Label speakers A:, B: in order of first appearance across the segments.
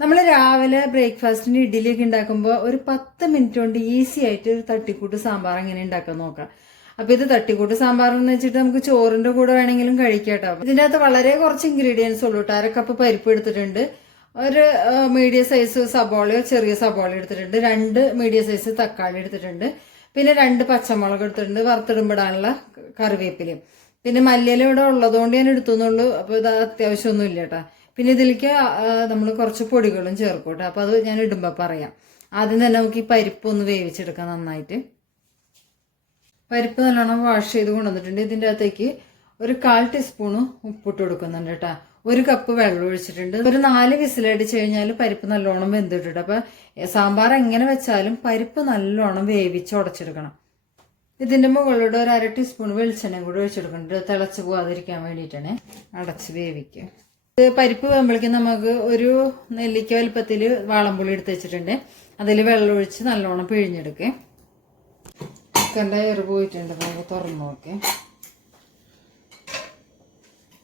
A: നമ്മൾ രാവിലെ ബ്രേക്ക്ഫാസ്റ്റിന് ഇഡ്ഡലിയൊക്കെ ഉണ്ടാക്കുമ്പോൾ ഒരു പത്ത് മിനിറ്റ് കൊണ്ട് ഈസി ആയിട്ട് ഒരു തട്ടിക്കൂട്ട് സാമ്പാർ എങ്ങനെ ഉണ്ടാക്കാൻ നോക്കാം. അപ്പൊ ഇത് തട്ടിക്കൂട്ട് സാമ്പാർ എന്ന് വെച്ചിട്ട് നമുക്ക് ചോറിന്റെ കൂടെ വേണമെങ്കിലും കഴിക്കാം കേട്ടോ. ഇതിന്റെ അകത്ത് വളരെ കുറച്ച് ഇൻഗ്രീഡിയൻസ് ഉള്ളൂ കേട്ടോ. അര കപ്പ് പരിപ്പ് എടുത്തിട്ടുണ്ട്. ഒരു മീഡിയം സൈസ് സബോളയോ ചെറിയ സബോള എടുത്തിട്ടുണ്ട്. രണ്ട് മീഡിയം സൈസ് തക്കാളി എടുത്തിട്ടുണ്ട്. പിന്നെ രണ്ട് പച്ചമുളക് എടുത്തിട്ടുണ്ട്. വറുത്തിടുമ്പിടാനുള്ള കറിവേപ്പിലയും. പിന്നെ മല്ലിയില ഇവിടെ ഉള്ളതുകൊണ്ട് ഞാൻ എടുത്തുന്നുള്ളൂ. അപ്പോൾ ഇത് അത്യാവശ്യമൊന്നുമില്ല കേട്ടോ. പിന്നെ ഇതിലേക്ക് നമ്മൾ കുറച്ച് പൊടികളും ചേർക്കോട്ടെ. കേട്ടോ അപ്പോൾ അത് ഞാൻ ഇടുമ്പോൾ പറയാം. ആദ്യം തന്നെ നമുക്ക് ഈ പരിപ്പ് ഒന്ന് വേവിച്ചെടുക്കാം നന്നായിട്ട്. പരിപ്പ് നല്ലോണം വാഷ് ചെയ്ത് കൊണ്ടുവന്നിട്ടുണ്ട്. ഇതിന്റെ അകത്തേക്ക് ഒരു കാൽ ടീസ്പൂണ് ഉപ്പിട്ട് കൊടുക്കുന്നുണ്ട് കേട്ടോ. ഒരു കപ്പ് വെള്ളം ഒഴിച്ചിട്ടുണ്ട്. ഒരു നാല് വിസിലടിച്ച് കഴിഞ്ഞാൽ പരിപ്പ് നല്ലോണം വെന്തിട്ടുണ്ട്. അപ്പം സാമ്പാർ എങ്ങനെ വെച്ചാലും പരിപ്പ് നല്ലോണം വേവിച്ച് ഉടച്ചെടുക്കണം. ഇതിന്റെ മുകളിലൂടെ ഒരു അര ടീസ്പൂൺ വെളിച്ചെണ്ണയും കൂടി ഒഴിച്ചെടുക്കുന്നുണ്ട്. തിളച്ച് പോകാതിരിക്കാൻ വേണ്ടിയിട്ടാണ്. അടച്ച് വേവിക്കുക. പരിപ്പ് വേകുമ്പോഴേക്കും നമുക്ക് ഒരു നെല്ലിക്ക വലുപ്പത്തിൽ വാളംപുളി എടുത്ത് വെച്ചിട്ടുണ്ട്. അതിൽ വെള്ളം ഒഴിച്ച് നല്ലോണം പിഴിഞ്ഞെടുക്കേ. ചിക്കന്റെ എയർ പോയിട്ടുണ്ട്. നമുക്ക് തുറന്ന് നോക്കേ.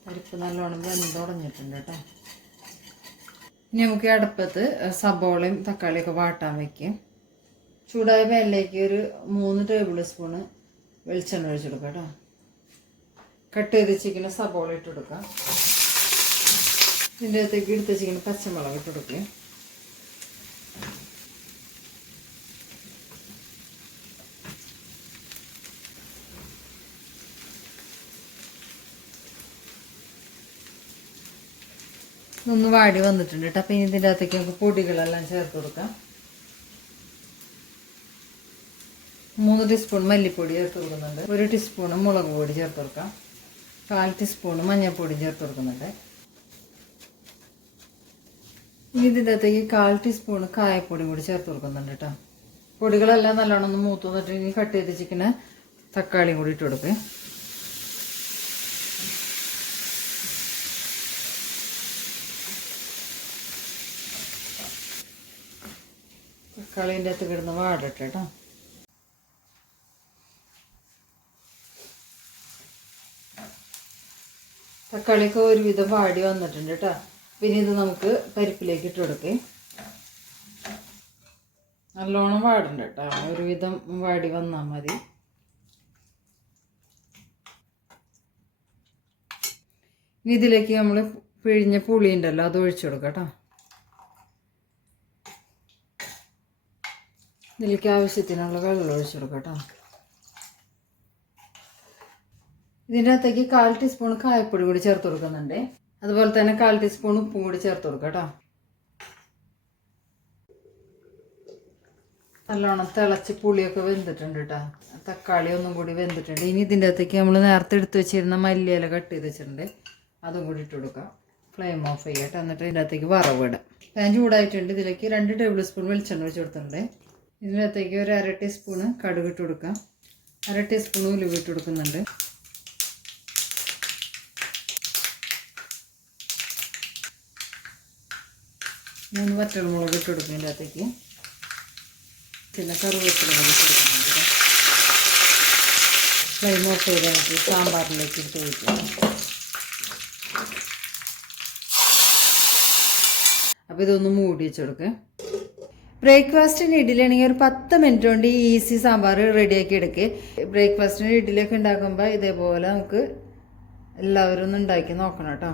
A: പരിപ്പ് നല്ലോണം വെന്തുടഞ്ഞിട്ടുണ്ട് കേട്ടോ. ഇനി നമുക്ക് അടുപ്പത്ത് സബോളയും തക്കാളിയൊക്കെ വാട്ടാൻ വെക്കും. ചൂടായ പാനിലേക്ക് ഒരു മൂന്ന് ടേബിൾ സ്പൂണ് വെളിച്ചെണ്ണ ഒഴിച്ചെടുക്കാം കേട്ടോ. കട്ട് ചെയ്ത് വെച്ചിരിക്കുന്ന സബോള ഇട്ട് കൊടുക്കാം. ഇതിന്റെ അകത്തേക്ക് എടുത്ത് വെച്ചിങ്ങനെ പച്ചമുളക് ഇട്ട് കൊടുക്കുക ഒന്ന് വാടി വന്നിട്ടുണ്ട് കേട്ടോ. അപ്പം ഇനി ഇതിന്റെ അകത്തേക്ക് നമുക്ക് പൊടികളെല്ലാം ചേർത്ത് കൊടുക്കാം. മൂന്ന് ടീസ്പൂൺ മല്ലിപ്പൊടി ചേർത്ത് കൊടുക്കുന്നുണ്ട്. ഒരു ടീസ്പൂണ് മുളക് പൊടി ചേർത്ത് കൊടുക്കാം. കാൽ ടീസ്പൂണ് മഞ്ഞൾപ്പൊടി ചേർത്ത് കൊടുക്കുന്നുണ്ട്. ഇനി ഇതിന്റെ അകത്തേക്ക് കാൽ ടീസ്പൂൺ കായപ്പൊടി കൂടി ചേർത്ത് കൊടുക്കുന്നുണ്ട് കേട്ടോ. പൊടികളെല്ലാം നല്ലോണം ഒന്ന് മൂത്ത് വന്നിട്ട് ഇനി കട്ട് ചെയ്ത് ചിക്കന് തക്കാളിയും കൂടി ഇട്ട് കൊടുക്കുക തക്കാളീന്റെ അകത്ത് കിടന്ന് വാടട്ടെ കേട്ടോ. തക്കാളിയൊക്കെ ഒരുവിധം വാടി വന്നിട്ടുണ്ട് കേട്ടോ. പിന്നെ ഇത് നമുക്ക് പരിപ്പിലേക്ക് ഇട്ട് കൊടുക്കേ. നല്ലോണം വാടണ്ട കേട്ടോ. ഒരുവിധം വാടി വന്നാൽ മതി. ഇനി ഇതിലേക്ക് നമ്മൾ പിഴിഞ്ഞ പുളി ഉണ്ടല്ലോ അത് ഒഴിച്ചു കൊടുക്കാം ഇതിലേക്ക് ആവശ്യത്തിനുള്ള വെള്ളം ഒഴിച്ചു കൊടുക്കാം ഇതിന്റെ അകത്തേക്ക് കാൽ ടീസ്പൂൺ കായപ്പൊടി കൂടി ചേർത്ത് കൊടുക്കുന്നുണ്ട്. അതുപോലെ തന്നെ കാൽ ടീസ്പൂൺ ഉപ്പും കൂടി ചേർത്ത് കൊടുക്കാം കേട്ടോ. നല്ലോണം തിളച്ച് പുളിയൊക്കെ വെന്തിട്ടുണ്ട് കേട്ടോ. തക്കാളി ഒന്നും കൂടി വെന്തിട്ടുണ്ട്. ഇനി ഇതിന്റെ അകത്തേക്ക് നമ്മൾ നേരത്തെ എടുത്ത് വെച്ചിരുന്ന മല്ലിയില കട്ട് ചെയ്ത് വെച്ചിട്ടുണ്ട്. അതും കൂടി ഇട്ട് കൊടുക്കാം. ഫ്ലെയിം ഓഫ് ചെയ്യട്ടെ. എന്നിട്ട് ഇതിന്റെ അകത്തേക്ക് വറവ് ഇടാം ഫാൻ ചൂടായിട്ടുണ്ട്. ഇതിലേക്ക് രണ്ട് ടേബിൾ സ്പൂൺ വെളിച്ചെണ്ണ ഒഴിച്ച് കൊടുത്തിട്ടുണ്ട്. ഇതിന്റെ അകത്തേക്ക് ഒരു അര ടീസ്പൂണ് കടുക് ഇട്ട് കൊടുക്കാം. അര ടീസ്പൂൺ ഉലുവിട്ട് കൊടുക്കുന്നുണ്ട്. മൂന്ന് പച്ചമുളക് ഇട്ട് കൊടുക്കും ഇതിന്റെ അകത്തേക്ക്. പിന്നെ കറുവേപ്പില കൊടുക്കുന്നുണ്ട് ഫ്ലെയിം ഓഫ് ചെയ്ത് നമുക്ക് സാമ്പാറിലേക്ക് ഇട്ട് വയ്ക്കാം അപ്പോൾ ഇതൊന്ന് മൂടി വെച്ച് കൊടുക്കുക ബ്രേക്ക്ഫാസ്റ്റിന് ഇഡ്ഡലിയാണെങ്കിൽ ഒരു പത്ത് മിനിറ്റ് കൊണ്ട് ഈ ഈസി സാമ്പാർ റെഡിയാക്കി എടുക്കുക ബ്രേക്ക്ഫാസ്റ്റിന് ഇഡ്ഡലിയൊക്കെ ഉണ്ടാക്കുമ്പോൾ ഇതേപോലെ നമുക്ക് എല്ലാവരും ഒന്ന് ഉണ്ടാക്കി നോക്കണം കേട്ടോ.